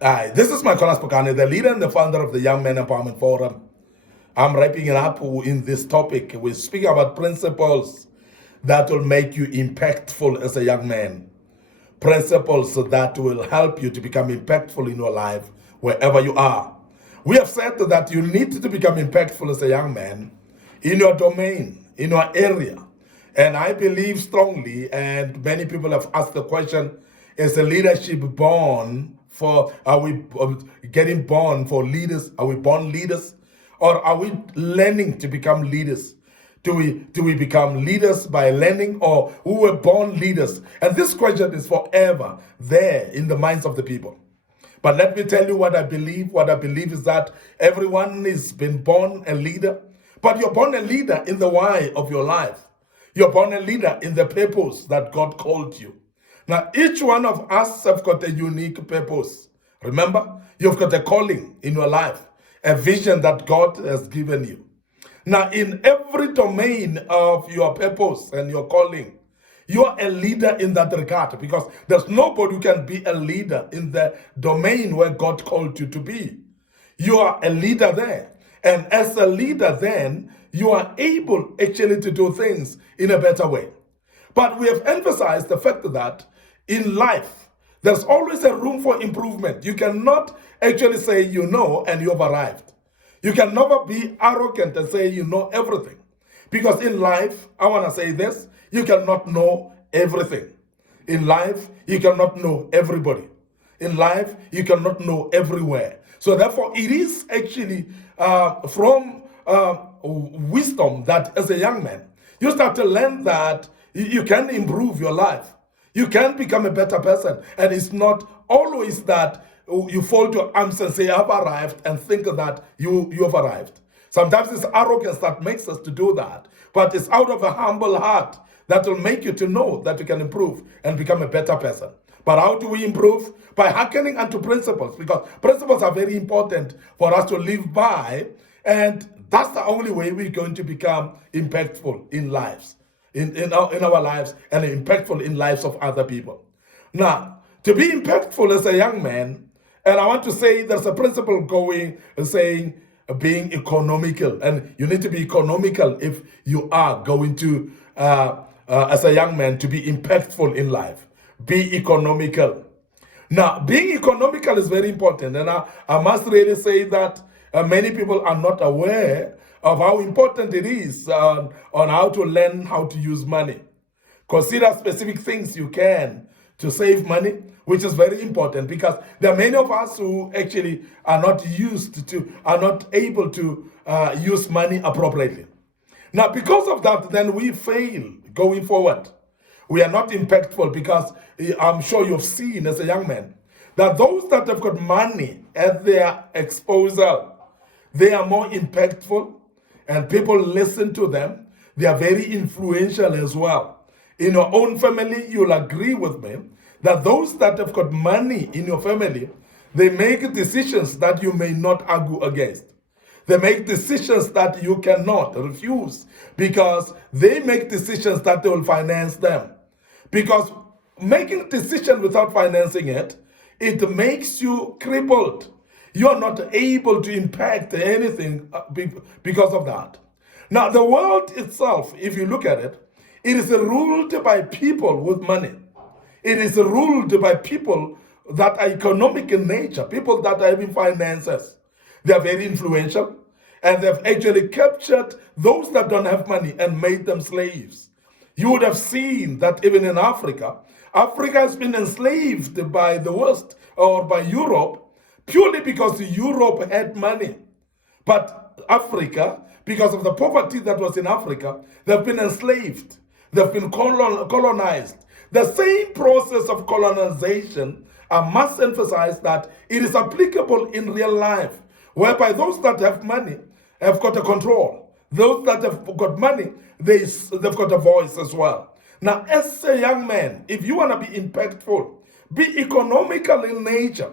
Hi, this is Micornus, Phokane, the leader and the founder of the Young Men Empowerment Forum. I'm wrapping it up in this topic. We're speaking about principles that will make you impactful as a young man. Principles that will help you to become impactful in your life wherever you are. We have said that you need to become impactful as a young man in your domain, in your area. And I believe strongly, and many people have asked the question, is the leadership born for, are we getting born for leaders? Are we born leaders? Or are we learning to become leaders? Do we become leaders by learning, or we were born leaders? And this question is forever there in the minds of the people. But let me tell you what I believe. What I believe is that everyone is been born a leader, but you're born a leader in the why of your life. You're born a leader in the purpose that God called you. Now, each one of us have got a unique purpose. Remember, you've got a calling in your life, a vision that God has given you. Now, in every domain of your purpose and your calling, you are a leader in that regard, because there's nobody who can be a leader in the domain where God called you to be. You are a leader there. And as a leader then, you are able actually to do things in a better way. But we have emphasized the fact that in life, there's always a room for improvement. You cannot actually say you know and you've arrived. You can never be arrogant and say you know everything. Because in life, I want to say this, you cannot know everything. In life, you cannot know everybody. In life, you cannot know everywhere. So therefore, it is actually from wisdom that as a young man, you start to learn that you can improve your life. You can become a better person. And it's not always that you fall to arms and say, I've arrived, and think that you have arrived. Sometimes it's arrogance that makes us to do that. But it's out of a humble heart that will make you to know that you can improve and become a better person. But how do we improve? By hearkening unto principles, because principles are very important for us to live by, and that's the only way we're going to become impactful in lives, in our lives, and impactful in lives of other people. Now, to be impactful as a young man, and I want to say there's a principle going saying being economical, and you need to be economical if you are going to, as a young man, to be impactful in life. Be economical. Now, being economical is very important, and I must really say that many people are not aware of how important it is on how to learn how to use money. Consider specific things you can to save money, which is very important, because there are many of us who actually are not able to use money appropriately. Now, because of that, then we fail going forward. We are not impactful, because I'm sure you've seen as a young man that those that have got money at their disposal, they are more impactful, and people listen to them. They are very influential as well. In your own family, you'll agree with me that those that have got money in your family, they make decisions that you may not argue against. They make decisions that you cannot refuse, because they make decisions that will finance them. Because making decision without financing it, it makes you crippled. You're not able to impact anything because of that. Now, the world itself, if you look at it, it is ruled by people with money. It is ruled by people that are economic in nature, people that are having finances. They are very influential, and they've actually captured those that don't have money and made them slaves. You would have seen that even in Africa, Africa has been enslaved by the West or by Europe purely because Europe had money. But Africa, because of the poverty that was in Africa, they've been enslaved. They've been colonized. The same process of colonization, I must emphasize that it is applicable in real life, whereby those that have money have got a control. Those that have got money, they've got a voice as well. Now, as a young man, if you want to be impactful, be economical in nature.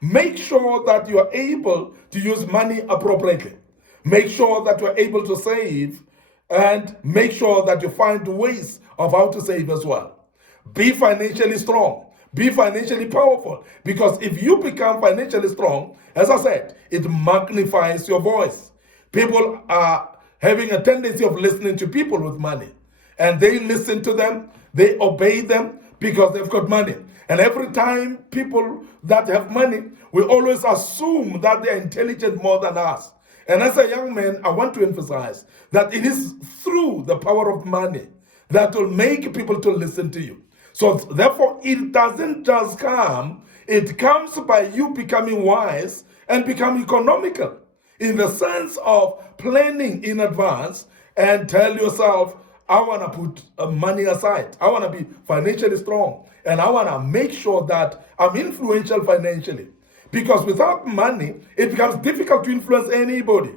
Make sure that you are able to use money appropriately. Make sure that you are able to save, and make sure that you find ways of how to save as well. Be financially strong. Be financially powerful. Because if you become financially strong, as I said, it magnifies your voice. People are having a tendency of listening to people with money. And they listen to them, they obey them because they've got money. And every time people that have money, we always assume that they're intelligent more than us. And as a young man, I want to emphasize that it is through the power of money that will make people to listen to you. So therefore, it doesn't just come, it comes by you becoming wise and become economical in the sense of planning in advance and tell yourself, I want to put money aside. I want to be financially strong. And I want to make sure that I'm influential financially. Because without money, it becomes difficult to influence anybody.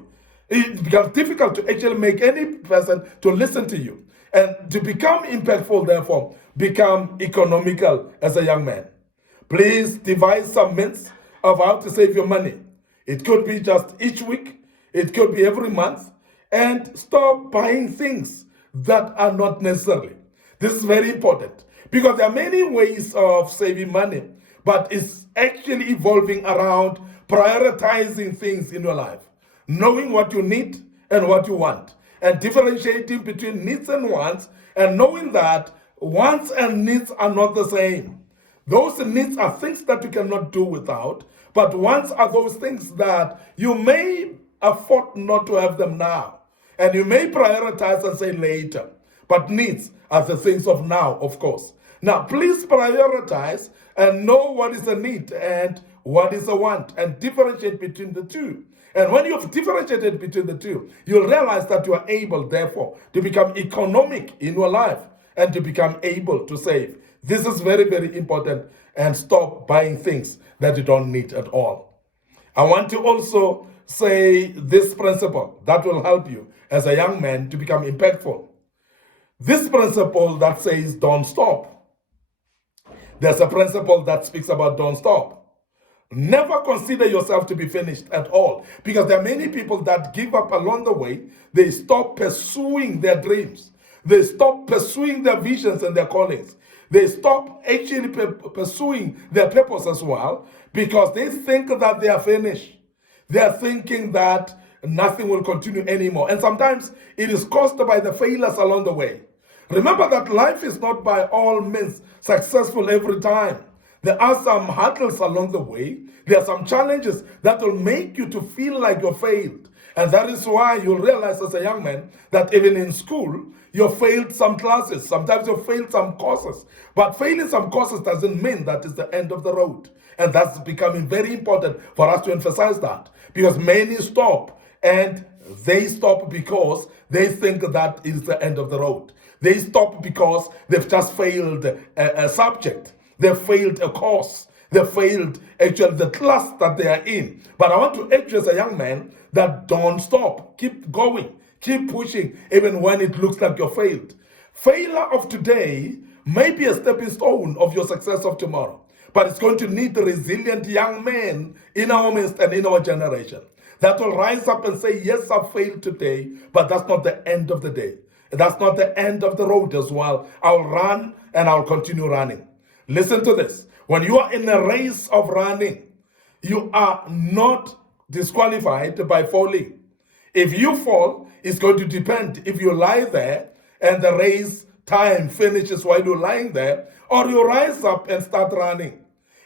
It becomes difficult to actually make any person to listen to you. And to become impactful, therefore, become economical as a young man. Please devise some means of how to save your money. It could be just each week. It could be every month. And stop buying things that are not necessary. This is very important because there are many ways of saving money, but it's actually evolving around prioritizing things in your life, knowing what you need and what you want, and differentiating between needs and wants, and knowing that wants and needs are not the same. Those needs are things that you cannot do without, but wants are those things that you may afford not to have them now. And you may prioritize and say later, but needs are the things of now, of course. Now, please prioritize and know what is a need and what is a want, and differentiate between the two. And when you've differentiated between the two, you'll realize that you are able, therefore, to become economic in your life and to become able to save. This is very, very important, and stop buying things that you don't need at all. I want to also say this principle that will help you as a young man to become impactful. This principle that says don't stop. There's a principle that speaks about don't stop. Never consider yourself to be finished at all, because there are many people that give up along the way. They stop pursuing their dreams. They stop pursuing their visions and their callings. They stop actually pursuing their purpose as well, because they think that they are finished. They are thinking that nothing will continue anymore. And sometimes it is caused by the failures along the way. Remember that life is not by all means successful every time. There are some hurdles along the way. There are some challenges that will make you to feel like you failed. And that is why you'll realize as a young man that even in school, you failed some classes. Sometimes you failed some courses. But failing some courses doesn't mean that it's the end of the road. And that's becoming very important for us to emphasize that. Because many stop, and they stop because they think that is the end of the road. They stop because they've just failed a subject. They failed a course. They failed actually the class that they are in. But I want to urge you as a young man that don't stop. Keep going. Keep pushing even when it looks like you're failed. Failure of today may be a stepping stone of your success of tomorrow. But it's going to need resilient young men in our midst and in our generation that will rise up and say, yes, I failed today, but that's not the end of the day. That's not the end of the road as well. I'll run and I'll continue running. Listen to this. When you are in a race of running, you are not disqualified by falling. If you fall, it's going to depend if you lie there and the race time finishes while you're lying there, or you rise up and start running.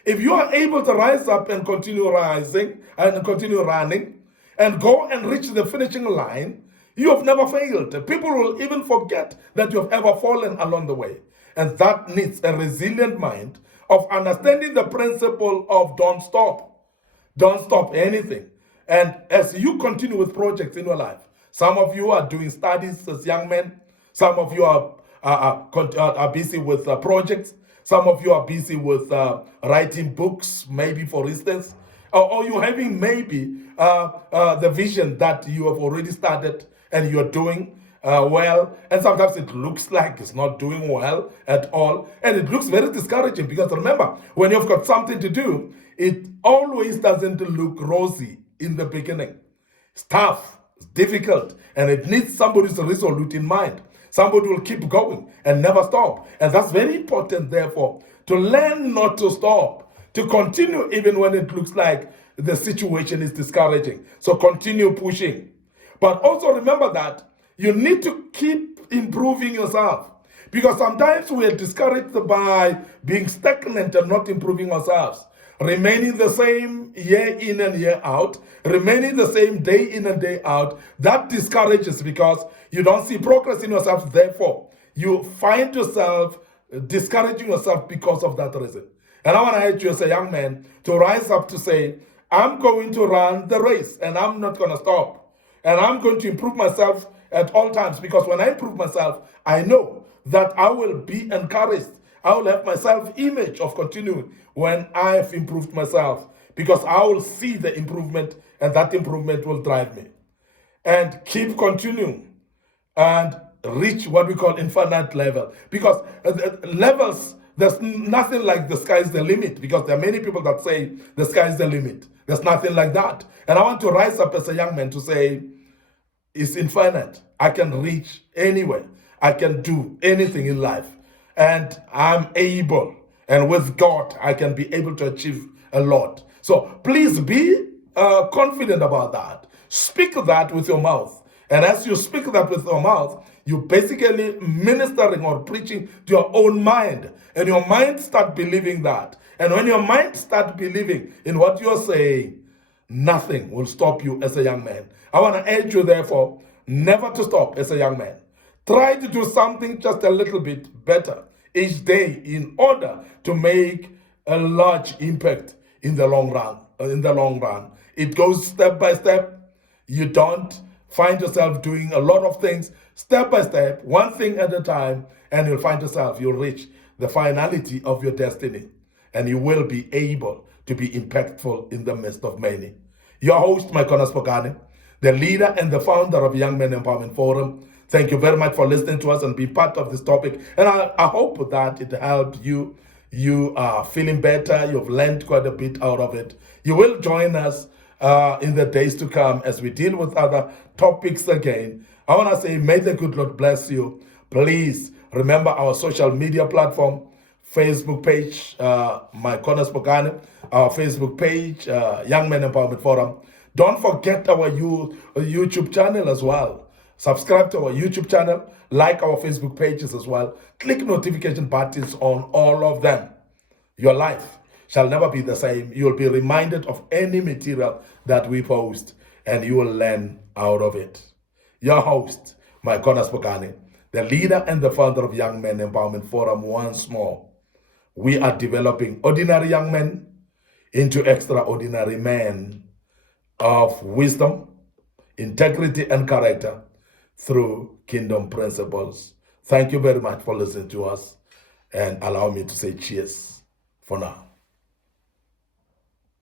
If you are able to rise up and continue rising and continue running and go and reach the finishing line, you have never failed. People will even forget that you have ever fallen along the way. And that needs a resilient mind of understanding the principle of don't stop. Don't stop anything. And as you continue with projects in your life, some of you are doing studies as young men. Some of you are busy with projects. Some of you are busy with writing books, maybe for instance. Or you're having maybe the vision that you have already started and you're doing well. And sometimes it looks like it's not doing well at all. And it looks very discouraging because remember, when you've got something to do, it always doesn't look rosy in the beginning. It's tough, it's difficult, and it needs somebody who's resolute in mind. Somebody will keep going and never stop. And that's very important, therefore, to learn not to stop, to continue even when it looks like the situation is discouraging. So continue pushing. But also remember that you need to keep improving yourself. Because sometimes we are discouraged by being stagnant and not improving ourselves. Remaining the same year in and year out, remaining the same day in and day out, that discourages because you don't see progress in yourself. Therefore, you find yourself discouraging yourself because of that reason. And I want to urge you as a young man to rise up to say, I'm going to run the race and I'm not going to stop. And I'm going to improve myself at all times, because when I improve myself, I know that I will be encouraged. I will have my self-image of continuing when I've improved myself, because I will see the improvement and that improvement will drive me. And keep continuing and reach what we call infinite level, because levels, there's nothing like the sky is the limit, because there are many people that say the sky is the limit. There's nothing like that. And I want to rise up as a young man to say, it's infinite. I can reach anywhere. I can do anything in life. And I'm able. And with God, I can be able to achieve a lot. So please be confident about that. Speak that with your mouth. And as you speak that with your mouth, you basically ministering or preaching to your own mind. And your mind start believing that. And when your mind start believing in what you're saying, nothing will stop you as a young man. I want to urge you, therefore, never to stop as a young man. Try to do something just a little bit better each day in order to make a large impact in the long run. It goes step by step. You don't find yourself doing a lot of things step by step, one thing at a time, and you'll find yourself, you'll reach the finality of your destiny, and you will be able to be impactful in the midst of many. Your host, Micornus Phokane, the leader and the founder of Young Men Empowerment Forum. Thank you very much for listening to us and being part of this topic. And I hope that it helped you. You are feeling better. You've learned quite a bit out of it. You will join us in the days to come as we deal with other topics again. I want to say, may the good Lord bless you. Please remember our social media platform, Facebook page, Micornus Phokane, our Facebook page, Young Men Empowerment Forum. Don't forget our YouTube channel as well. Subscribe to our YouTube channel, like our Facebook pages as well. Click notification buttons on all of them. Your life shall never be the same. You will be reminded of any material that we post, and you will learn out of it. Your host, Micornus Phokane, the leader and the founder of Young Men Empowerment Forum once more. We are developing ordinary young men into extraordinary men of wisdom, integrity, and character through kingdom principles. Thank you very much for listening to us, and allow me to say cheers for now.